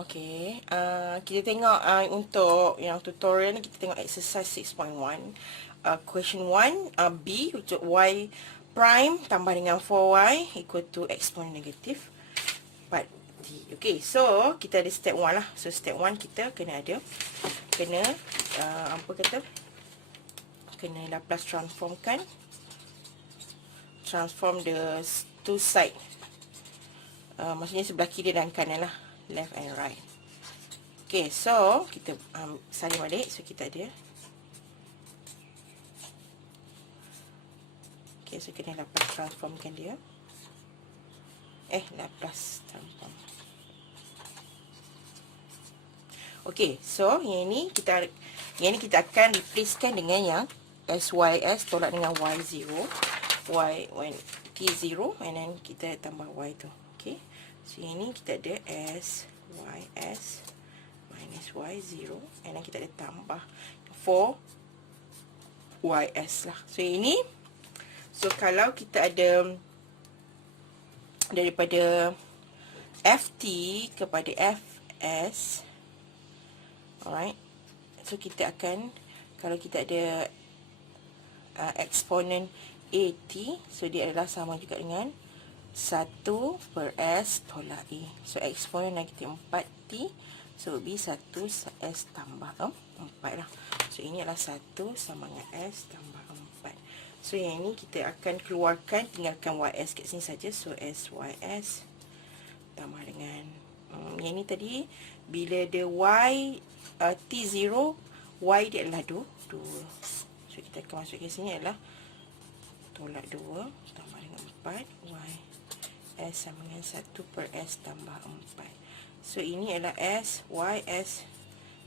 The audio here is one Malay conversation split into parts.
Okay, kita tengok untuk yang tutorial ni, kita tengok exercise 6.1. Question 1, B untuk y prime tambah dengan 4y equal to exponent negatif 4t. Okay, so kita ada step 1 lah. So step 1 kita kena apa kata, kena Laplace transformkan, transform the two side, maksudnya sebelah kiri dan kanan lah, left and right. Okay, so kita salin balik. So kita ada, okay, so kena Laplace transformkan dia. Laplace transform. Okay, so yang ni kita akan replacekan dengan yang SYS tolak dengan Y0, Y when T0, and then kita tambah Y tu. Okay, so yang ni kita ada SYS minus Y0, and then kita ada tambah 4YS lah. So ini, so kalau kita ada daripada FT kepada FS, alright, so kita akan, kalau kita ada eksponen AT, so dia adalah sama juga dengan 1 per S tolak A. So eksponen negatif 4T, so it will be 1 S tambah 4 lah. So ini adalah 1 sama dengan S tambah 4. So yang ini kita akan keluarkan, tinggalkan YS kat sini saja. So SYS tambah dengan yang ini tadi, bila ada Y T0, Y dia adalah 2. So kita akan masuk ke sini adalah tolak 2 tambah dengan 4, Y S sama dengan 1 per S tambah 4. So ini adalah S, YS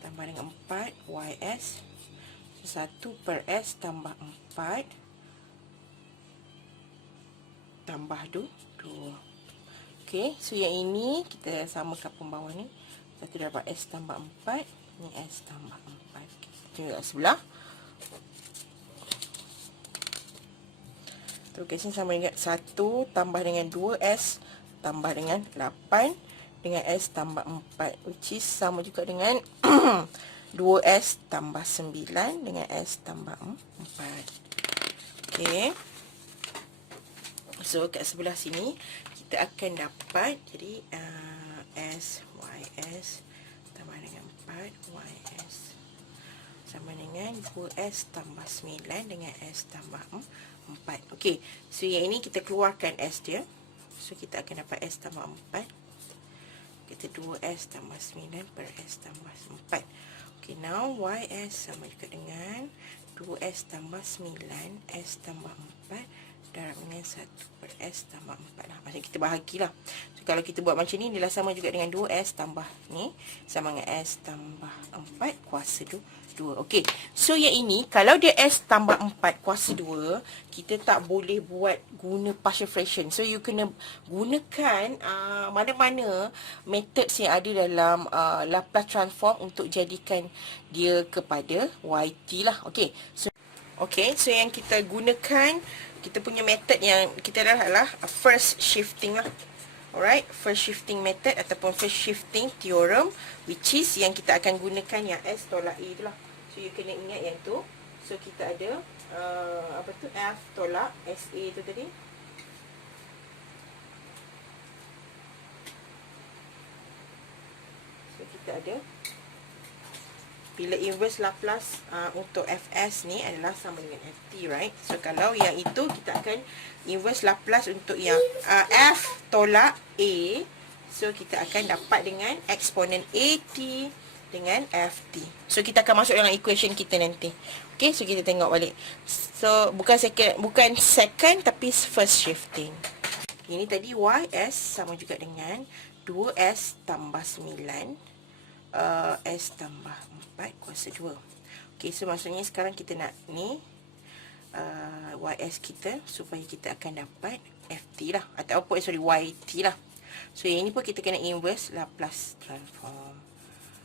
tambah dengan 4, YS 1 per S tambah 4 tambah 2. Okay, so yang ini kita samakan pembawah ni. 1 dapat S tambah 4, ni S tambah 4. Kita tengok sebelah. Terus kat sini sama dengan 1 tambah dengan 2S tambah dengan 8 dengan S tambah 4, which is sama juga dengan 2S tambah 9 dengan S tambah 4. Okay, so kat sebelah sini kita akan dapat, jadi SYS tambah dengan 4, YS sama dengan 2S tambah 9 dengan S tambah 4. Okay, so yang ini kita keluarkan S dia. So kita akan dapat S tambah 4. Kita 2S tambah 9 per S tambah 4. Okay, now YS sama juga dengan 2S tambah 9 S tambah 4 darab dengan 1 per S tambah 4 lah. Maksudnya kita bahagilah. So kalau kita buat macam ni, dia sama juga dengan 2S tambah ni sama dengan S tambah 4 kuasa 2. Okey, so yang ini kalau dia S tambah 4 kuasa 2, kita tak boleh buat guna partial fraction. So you kena gunakan mana-mana methods yang ada dalam Laplace transform untuk jadikan dia kepada YT lah. Okey, so yang kita gunakan, kita punya method yang kita adalah first shifting lah. Alright, first shifting method ataupun first shifting theorem, which is yang kita akan gunakan yang S tolak A tu lah. So you kena ingat yang tu. So kita ada apa tu, F tolak SA tu tadi. So kita ada, bila inverse Laplace untuk Fs ni adalah sama dengan Ft, right? So kalau yang itu, kita akan inverse Laplace untuk yang F tolak A. So kita akan dapat dengan eksponen At dengan Ft. So kita akan masuk dalam equation kita nanti. Okay, so kita tengok balik. So bukan second tapi first shifting. Ini tadi YS sama juga dengan 2S tambah 9 S tambah 4 kuasa 2. Okay, so maksudnya sekarang kita nak ni YS kita, supaya kita akan dapat FT lah, atau YT lah. So yang ni pun kita kena inverse Laplace transform.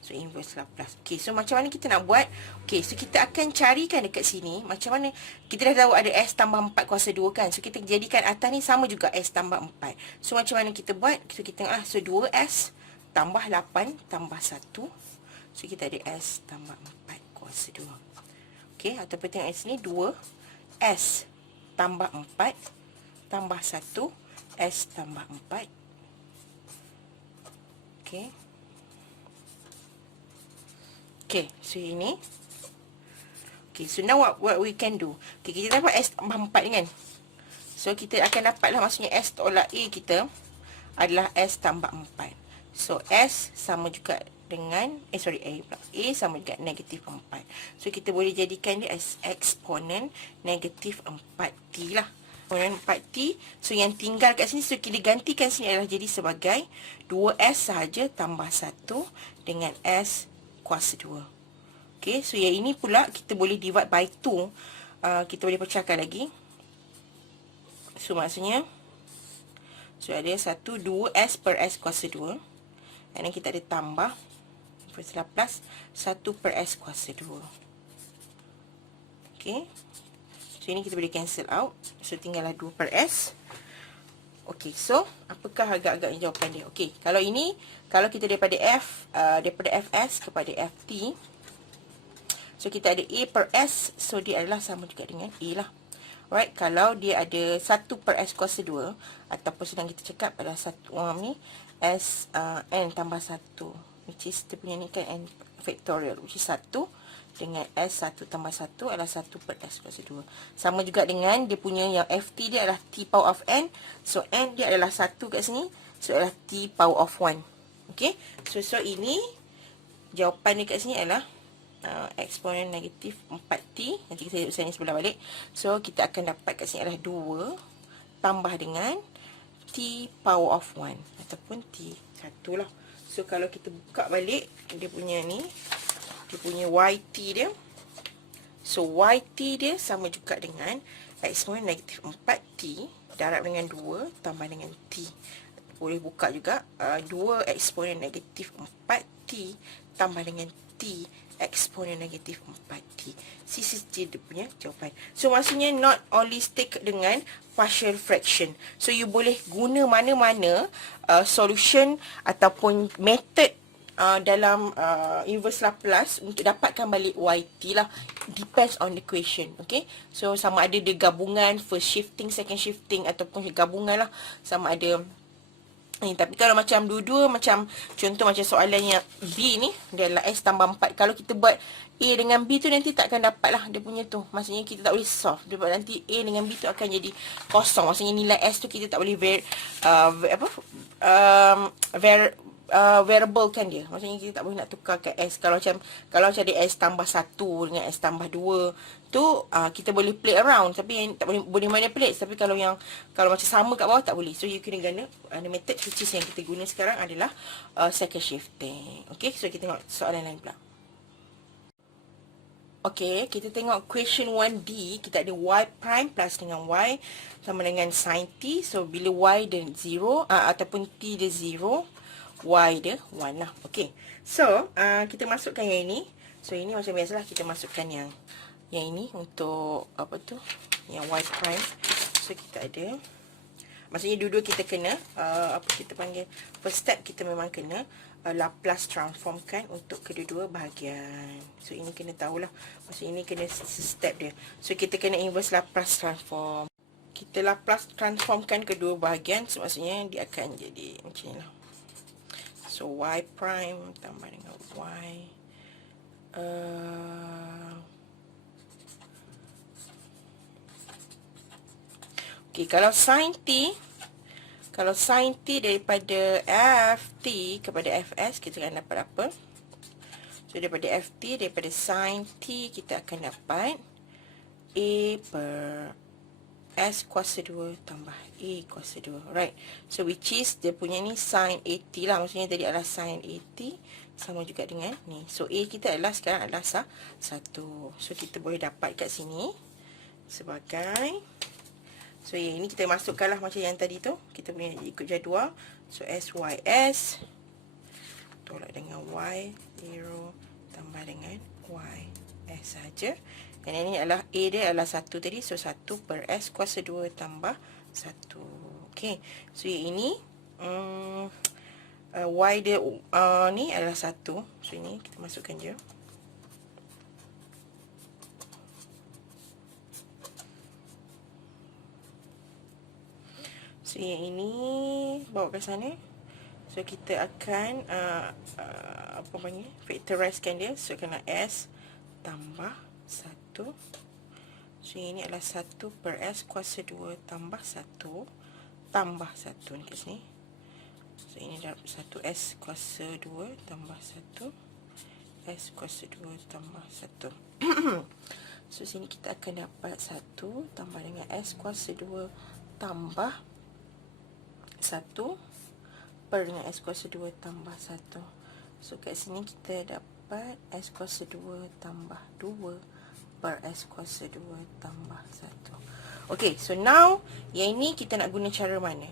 So inverse Laplace. Okay, so macam mana kita nak buat? Okay, so kita akan carikan dekat sini macam mana. Kita dah tahu ada S tambah 4 kuasa 2 kan. So kita jadikan atas ni sama juga S tambah 4. So macam mana kita buat? So kita tengok lah. So 2S tambah 8 tambah 1. So kita ada S tambah 4 kuasa 2. Okey, ataupun tengok sini 2 S tambah 4 tambah 1 S tambah 4. Okey. Okey, so ini. Okey, so now what we can do. Okey, kita dapat S tambah 4 kan. So kita akan dapatlah, maksudnya S tolak A kita adalah S tambah 4. So S sama juga dengan A sama juga negatif 4. So kita boleh jadikan dia as eksponen negatif 4T lah. Eksponen 4T. So yang tinggal kat sini, so kita gantikan sini adalah jadi sebagai 2S sahaja tambah 1 dengan S kuasa 2. Okay, so yang ini pula kita boleh divide by 2. Kita boleh pecahkan lagi. So maksudnya, so ada 1, 2S per S kuasa 2. Dan kita ada tambah, plus 1 per S kuasa 2. Okay. So ini kita boleh cancel out. So tinggallah 2 per S. Okay, so apakah agak-agaknya jawapan dia? Okay, kalau ini, kalau kita daripada Fs kepada Ft, so kita ada A per S, so dia adalah sama juga dengan A lah. Alright, kalau dia ada 1 per S kuasa 2, ataupun sedang kita cakap adalah ni S N tambah 1, which is dia punya ni kan N factorial, which is 1 dengan S1 tambah 1 adalah 1 per S kuasa 2. Sama juga dengan dia punya yang Ft dia adalah T power of N. So N dia adalah 1 kat sini, so adalah T power of 1. Okay, so ini jawapan dia kat sini adalah eksponen negatif 4T. Nanti kita usah ni sebelah balik. So kita akan dapat kat sini adalah 2 tambah dengan T power of 1 ataupun T1 lah. So kalau kita buka balik dia punya ni, dia punya YT dia, so YT dia sama juga dengan eksponen negatif 4T darab dengan 2 tambah dengan T. Boleh buka juga 2 eksponen negatif 4T tambah dengan T eksponen negatif 4T. This dia punya jawapan. So maksudnya not only stick dengan partial fraction. So you boleh guna mana-mana solution ataupun method dalam inverse Laplace untuk dapatkan balik YT lah. Depends on the question. Okay, so sama ada dia gabungan first shifting, second shifting, ataupun gabungan lah. Sama ada tapi kalau macam dua-dua, macam contoh macam soalan yang B ni, dia adalah S tambah 4. Kalau kita buat A dengan B tu nanti takkan dapat lah dia punya tu. Maksudnya kita tak boleh solve. Dia buat nanti A dengan B tu akan jadi kosong. Maksudnya nilai S tu kita tak boleh variable kan dia. Maksudnya kita tak boleh nak tukar ke S. Kalau macam ada S tambah 1 dengan S tambah 2 tu kita boleh play around, tapi yang tak boleh manipulate. Tapi kalau macam sama kat bawah tak boleh. So you kena guna method which is yang kita guna sekarang adalah second shifting. Okay, so kita tengok soalan lain pula. Okay, kita tengok question 1D. Kita ada Y prime plus dengan Y sama dengan sin T. So bila Y dia 0 ataupun T dia 0, Y dia 1 lah. Okay, so kita masukkan yang ini. So ini macam biasalah kita masukkan yang ini untuk apa tu, yang Y prime. So kita ada, maksudnya dua-dua kita kena apa kita panggil, first step kita memang kena Laplace transformkan untuk kedua-dua bahagian. So ini kena tahulah, maksudnya ini kena step dia. So kita kena inverse Laplace transform. Kita Laplace transformkan kedua bahagian, so maksudnya dia akan jadi macam ni lah. So Y prime tambah dengan Y okay, kalau sin T daripada Ft kepada Fs, kita akan dapat apa? So daripada Ft, daripada sin T kita akan dapat A per S kuasa 2 tambah A kuasa 2. Right, so which is dia punya ni sin 80 lah. Maksudnya tadi adalah sin 80 sama juga dengan ni. So A kita adalah sekarang adalah 1. So kita boleh dapat kat sini sebagai, so yang ini kita masukkanlah macam yang tadi tu. Kita punya ikut jadual. So SYS tolak dengan Y0 tambah dengan YS saja. Dan ini adalah A dia adalah 1 tadi. So 1 per S kuasa 2 tambah 1. Okay, so yang ini Y dia ni adalah 1. So ini kita masukkan je. So yang ini bawa ke sana. So kita akan apa panggil, factorizekan dia. So kena S tambah 1. So ini adalah 1 per S kuasa 2 tambah 1 tambah 1 ni kat sini. So ini dah 1S kuasa 2 tambah 1 S kuasa 2 tambah 1. So sini kita akan dapat 1 tambah dengan S kuasa 2 tambah 1 per dengan S kuasa 2 tambah 1. So kat sini kita dapat S kuasa 2 tambah 2 per S kuasa 2 tambah 1. Okay, so now yang ini kita nak guna cara mana?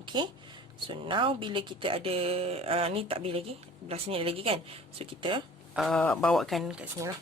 Okay, so now bila kita ada ni tak boleh lagi, belah sini ada lagi kan. So kita bawakan kat sini lah.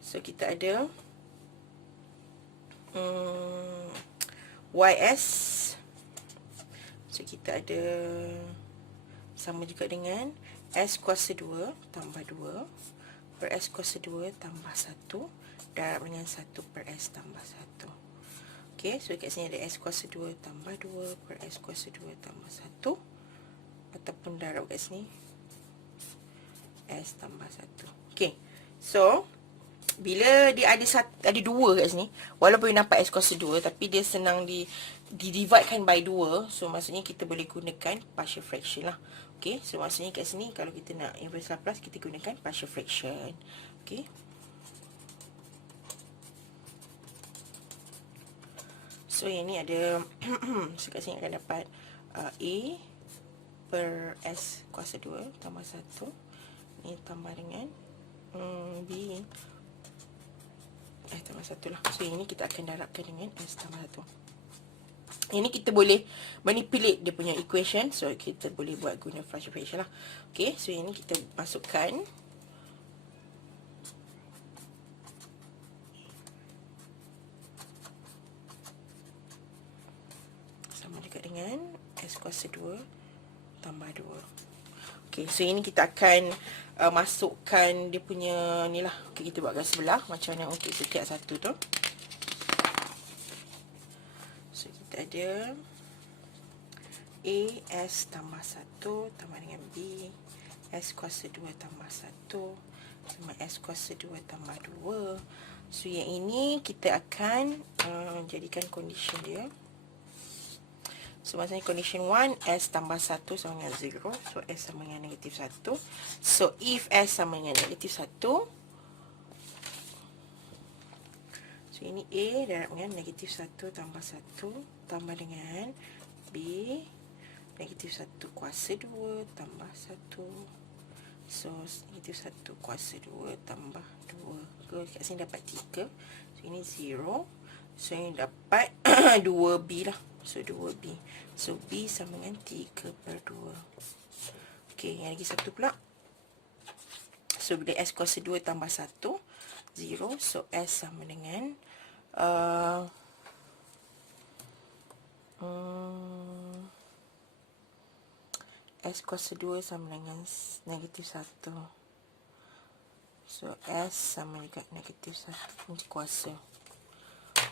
So kita ada YS. So kita ada sama juga dengan S kuasa 2 tambah 2 per S kuasa 2 tambah 1 darab dengan 1 per S tambah 1. Okay, so kat sini ada S kuasa 2 tambah 2 per S kuasa 2 tambah 1, ataupun darab kat sini S tambah 1. Okay, so bila dia ada 2 kat sini, walaupun dapat S kuasa 2, tapi dia senang didividekan by 2. So maksudnya kita boleh gunakan partial fraction lah. Okay, so maksudnya kat sini kalau kita nak inverse Laplace, kita gunakan partial fraction. Okay, so yang ni ada so kat sini akan dapat A per S kuasa 2 tambah 1. Ni tambah dengan B tambah 1 lah. So ini kita akan darabkan dengan S tambah 1. Ini kita boleh manipulate dia punya equation. So kita boleh buat guna partial fraction lah. Okay, so ini kita masukkan sama juga dengan S kuasa 2 tambah 2. Okay, so ini kita akan masukkan dia punya ni lah. Okay, kita buat garis sebelah macam mana untuk setiap satu tu. So kita ada A S tambah 1 tambah dengan B S kuasa 2 tambah 1 sama S kuasa 2 tambah 2. So yang ini kita akan jadikan condition dia. So maksudnya condition 1, S tambah 1 sama dengan 0. So S sama dengan negatif 1. So if S sama dengan negatif 1, so ini A darab dengan negatif 1 tambah 1 tambah dengan B negatif 1 kuasa 2 tambah 1. So negatif 1 kuasa 2 tambah 2. Kat sini dapat 3. So ini 0. So ini dapat 2B lah. So 2B. So B sama dengan 3 per 2. Okay, yang lagi satu pula. So bila S kuasa 2 tambah 1, 0. So S sama dengan S kuasa 2 sama dengan negatif 1. So S sama juga negatif 1 kuasa.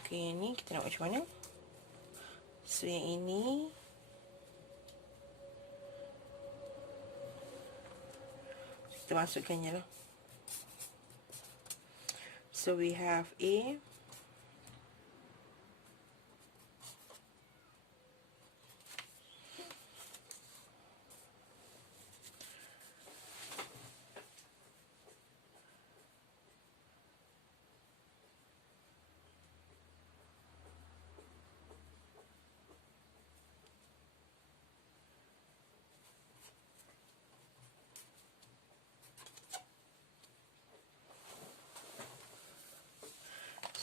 Okay, ini kita nak buat macam mana? So yang ini kita masukkan je lah. So we have A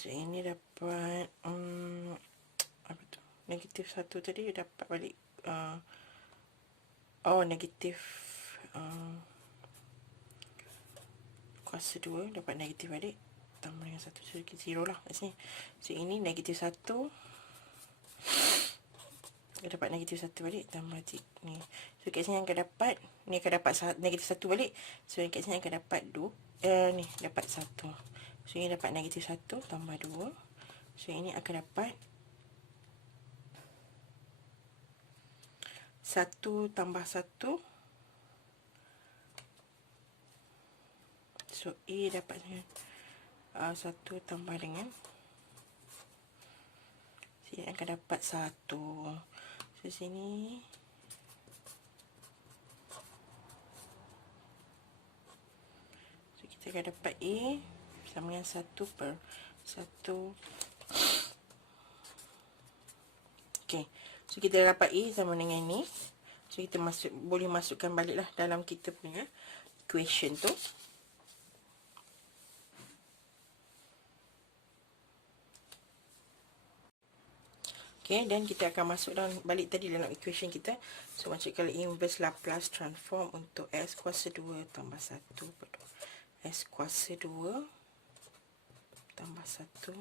So ini dapat apa tu? Negatif 1 tadi dapat balik negatif kuasa 2 dapat negatif balik tambah dengan 1, so 0 lah kat sini. So ini negatif 1 Dia dapat negatif 1 balik tambah ni. So kat sini akan dapat, ni akan dapat negatif 1 balik. So kat sini akan dapat 2, ni dapat 1. So ini dapat negatif 1 tambah 2. So ini akan dapat 1 tambah 1. So A dapat 1 tambah dengan, sini akan dapat 1. So sini kita akan dapat A sama dengan 1 per 1. Okey, so kita dapat A sama dengan ni. So kita boleh masukkan baliklah dalam kita punya equation tu. Okey, dan kita akan masuk dalam balik tadi dalam equation kita. So macam kalau inverse Laplace transform untuk S kuasa 2 tambah 1 per 2. S kuasa 2 tambah 1.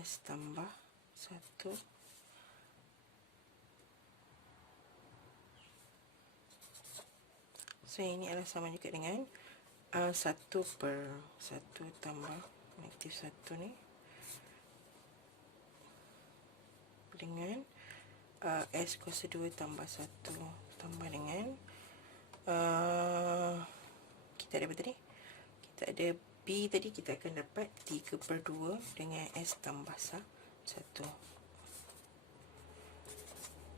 S tambah 1. So ini adalah sama juga dengan 1 per 1 tambah negatif 1 ni. Dengan S kuasa 2 tambah 1 tambah dengan kita ada apa tadi? Kita ada B tadi, kita akan dapat 3 per 2 dengan S tambah 1.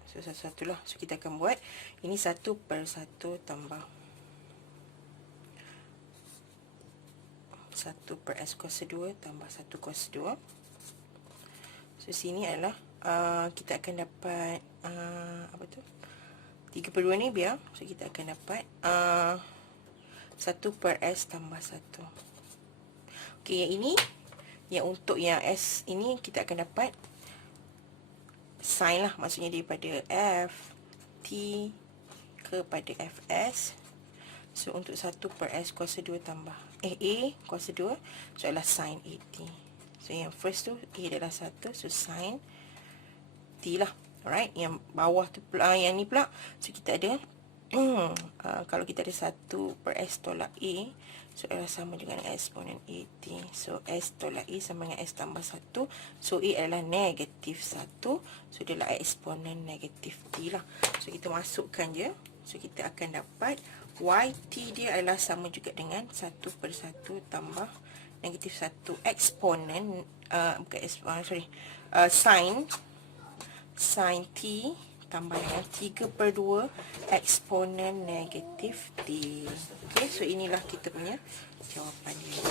So satu-satu lah. So kita akan buat ini 1 per 1 tambah 1 per S kuasa 2 tambah 1 kuasa 2. So sini adalah kita akan dapat apa tu, 3 per 2 ni biar. So kita akan dapat 1 per S tambah 1. Okey, yang ini, yang untuk yang S ini kita akan dapat sin lah, maksudnya daripada F T kepada Fs. So untuk 1 per S kuasa 2 tambah A kuasa 2, so adalah sin AT. So yang first tu A adalah 1, so sin T lah. Alright, yang bawah tu pula, yang ni pula, so kita ada kalau kita ada 1 per S tolak A, so adalah sama juga dengan eksponen AT. So S tolak A sama dengan S tambah 1. So A adalah negatif 1. So dia adalah eksponen negatif T lah. So kita masukkan je. So kita akan dapat YT dia adalah sama juga dengan 1 per 1 tambah negatif 1 eksponen bukan eksponen, sin T tambah dengan 3 per 2 eksponen negatif T. Okay, so inilah kita punya jawapan dia.